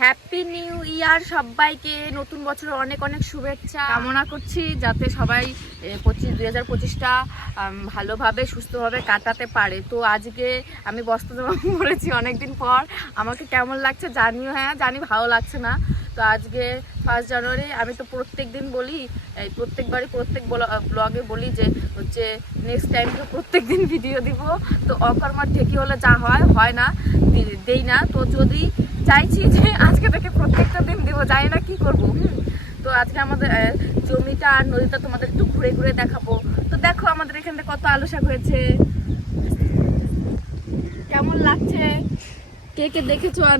Happy new year সবাইকে, নতুন বছরের অনেক অনেক শুভেচ্ছা কামনা করছি, যাতে সবাই 2025টা ভালোভাবে সুস্থভাবে কাটাতে পারে। তো আজকে আমি বস্ত্র জমা করেছি অনেকদিন পর। আমাকে কেমন লাগছে জানিও। হ্যাঁ জানি ভালো লাগছে না। তো আজকে 1 জানুয়ারি, আমি তো প্রত্যেক দিন বলি, প্রত্যেকবারই প্রত্যেক ব্লগে বলি যে হচ্ছে নেক্সট টাইম তো প্রত্যেক দিন ভিডিও দিব। তো অকর্মার ঠেকি হলে যা হয় না, দেই না। তো যদি চাইছি যে আজকে থেকে প্রত্যেকটা দিন দিব, জানি না কি করবো। তো আজকে আমাদের জমিটা আর নদীটা তোমাদের একটু ঘুরে ঘুরে দেখাবো। তো দেখো আমাদের এখানে কত আলু শাক হয়েছে, কেমন লাগছে, কে কে দেখেছো আর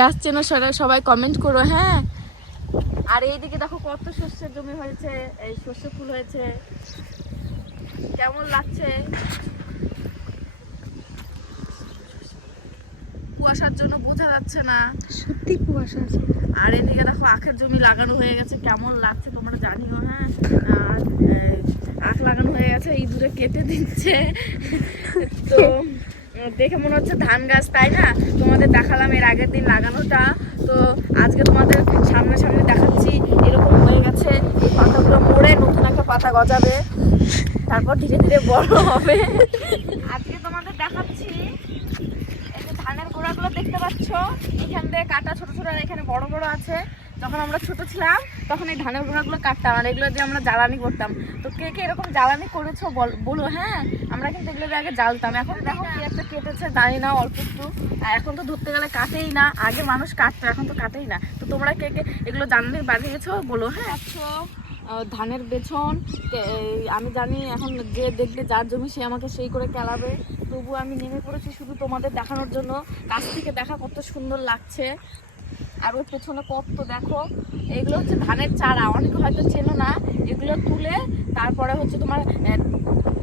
গাছ চেনো সবাই কমেন্ট করো। হ্যাঁ, আর এইদিকে দেখো কত শস্যের জমি হয়েছে, এই শস্য ফুল হয়েছে, কেমন লাগছে। কুয়াশার জন্য বোঝা যাচ্ছে না, সত্যি কুয়াশা আছে। আর এদিকে দেখো আখের জমি লাগানো হয়ে গেছে, কেমন লাগছে তোমরা জানিও। হ্যাঁ, আর আখ লাগানো হয়ে গেছে, ইঁদুরে কেটে দিচ্ছে। তো দেখে মনে হচ্ছে ধান গাছ, তাই না? তোমাদের দেখালাম এর আগের দিন লাগানোটা, তো আজকে তোমাদের সামনে সামনে দেখাচ্ছি। এরকম হয়ে গেছে, এই পাতাগুলো মরে নতুন একটা পাতা গজাবে, তারপর ধীরে ধীরে বড় হবে। আজকে তোমাদের দেখাচ্ছি, এই যে ধানের গোড়াগুলো দেখতে পাচ্ছ, এখান থেকে কাটা ছোট ছোট, আর এখানে বড় বড় আছে। যখন আমরা ছোট ছিলাম তখন এই ধানের গোড়াগুলো কাটতাম, আর এগুলো দিয়ে আমরা জ্বালানি করতাম। তো কে কে এরকম জ্বালানি করেছো বলো। হ্যাঁ, আমরা কিন্তু এগুলো দিয়ে আগে জ্বালতাম। এখন দেখো কি একটা কেটেছে, জানি না, অল্প একটু। আর এখন তো ধরতে গেলে কাটেই না, আগে মানুষ কাটতো, এখন তো কাটেই না। তো তোমরা কে কে এগুলো জ্বালানি বানিয়েছো বলো। হ্যাঁ, ধানের বেছন আমি জানি, এখন যে দেখবে যার জমি সে আমাকে সেই করে কেলাবে, তবু আমি নেমে পড়েছি শুধু তোমাদের দেখানোর জন্য। কাছ থেকে দেখা কত সুন্দর লাগছে। আর ওর পেছনে কত দেখো, এগুলো হচ্ছে ধানের চারা, অনেকে হয়তো চেনো না। এগুলো তুলে তারপরে হচ্ছে তোমার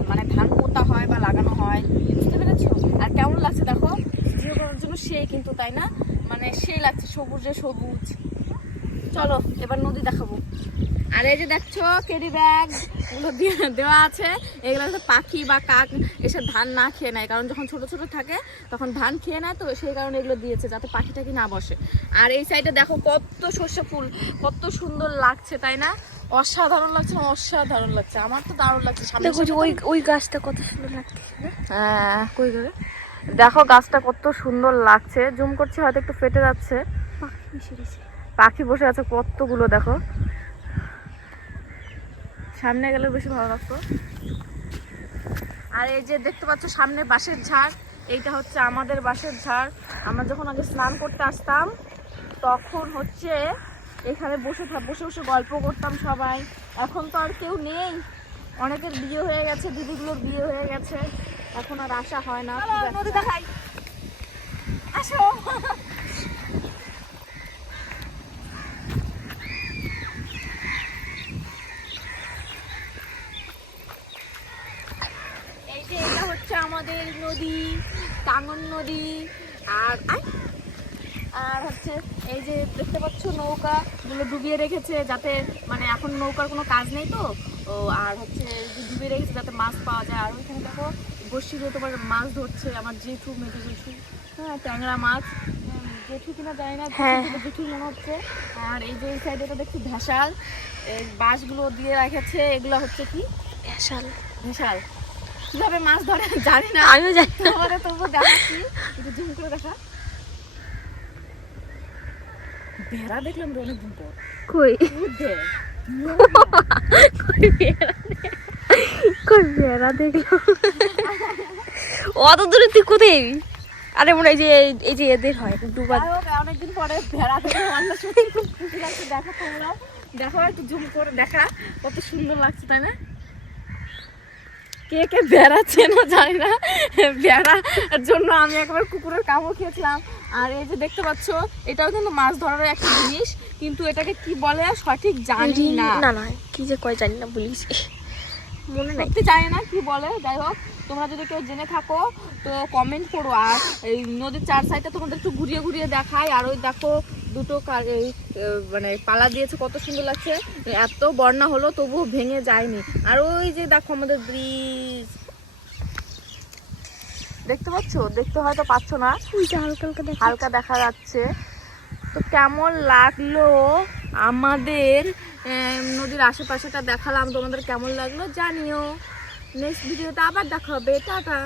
মানে ধান পোতা হয় বা লাগানো হয়, বুঝতে পেরেছো? আর কেমন লাগছে দেখো, ভিডিও করার জন্য সেই কিন্তু, তাই না? মানে সেই লাগছে, সবুজে সবুজ। চলো এবার নদী দেখাবো। আর এই যে দেখছো ক্যারি ব্যাগ গুলো দেওয়া আছে, এগুলো হচ্ছে পাখি বা কাক এসে ধান না খেয়ে নেয়, কারণ যখন ছোট ছোট থাকে তখন ধান খেয়ে নেয়, তো সেই কারণে এগুলো দিয়েছে যাতে পাখি টাকি না বসে। আর এই সাইডে দেখো কত সর্ষে ফুল, কত সুন্দর লাগছে, তাই না? অসাধারণ লাগছে, অসাধারণ লাগছে, আমার তো দারুণ লাগছে। দেখো ওই গাছটা কত সুন্দর লাগছে। হ্যাঁ, কই করে দেখো গাছটা কত সুন্দর লাগছে, জুম করছি হয়তো একটু ফেটে যাচ্ছে। পাখি বসে আছে কতগুলো, দেখো সামনে গেলে বেশি ভালো লাগতো। আর এই যে দেখতে পাচ্ছ সামনে বাঁশের ঝাড়, এইটা হচ্ছে আমাদের বাঁশের ঝাড়। আমরা যখন আগে স্নান করতে আসতাম তখন হচ্ছে এখানে বসে বসে গল্প করতাম সবাই। এখন তো আর কেউ নেই, অনেকের বিয়ে হয়ে গেছে, দিদিগুলোর বিয়ে হয়ে গেছে, এখন আর আসা হয় না। নদী দেখাই, আসো। এটা হচ্ছে আমাদের নদী, টাঙ্গন নদী। আর আর হচ্ছে এই যে দেখতে পাচ্ছ নৌকা গুলো ডুবিয়ে রেখেছে, যাতে মানে এখন নৌকার কোনো কাজ নেই তো। ও আর হচ্ছে যে ডুবিয়ে রেখেছে যাতে মাছ পাওয়া যায়। আর ওইখানে দেখো বসি দিয়ে তোমার মাছ ধরছে আমার জেঠু, মেজো জেঠু। হ্যাঁ, ট্যাংরা মাছ, জেঠু কিনা জানি না, জেঠু মনে হচ্ছে। আর এই যে এই সাইডে তো দেখছি ভেসাল, বাঁশগুলো দিয়ে রেখেছে, এগুলো হচ্ছে কি ভেসাল। কিভাবে মাছ ধরে জানি না, আমিও জানি না, আমাদের তবু দেখাচ্ছি, একটু জুম করে দেখা। ভেড়া দেখলাম অনেকদিন পর, কই ভেড়া দেখলাম অত দূরে তুই কোথায়? আরে মনে হয় এই যে এদের হয় ডুবা। অনেকদিন পরে ভেড়া দেখলাম, খুব খুশি লাগছে। দেখা তোমরা দেখো, একটু জুম করে দেখা, কত সুন্দর লাগছে, তাই না? কে কে ভেড়া চেনো জানি না, ভেড়ার জন্য আমি একবার কুকুরের কামড় খেয়েছিলাম। আর এই যে দেখতে পাচ্ছ, এটাও কিন্তু মাছ ধরার একটা জিনিস, কিন্তু এটাকে কি বলে সঠিক জানি না। না কি যে কয় জানি না, বলিস মনে নাই, জানি না কি বলে। যাই হোক, তোমরা যদি কেউ জেনে থাকো তো কমেন্ট করো। আর এই নদীর চার সাইডটা তোমাদের একটু ঘুরিয়ে ঘুরিয়ে দেখাই। আর ওই দেখো দুটো মানে পালা দিয়েছে, কত সুন্দর লাগছে। এত বন্যা হলো তবুও ভেঙে যায়নি। আর ওই যে দেখো আমাদের ব্রিজ দেখতে পাচ্ছ, দেখতে হয়তো পাচ্ছ না, হালকা হালকা দেখা যাচ্ছে। তো কেমন লাগলো আমাদের নদীর আশেপাশেটা দেখালাম, তোমাদের কেমন লাগলো জানিও। নেক্সট ভিডিওতে আবার দেখা হবে, টাটা।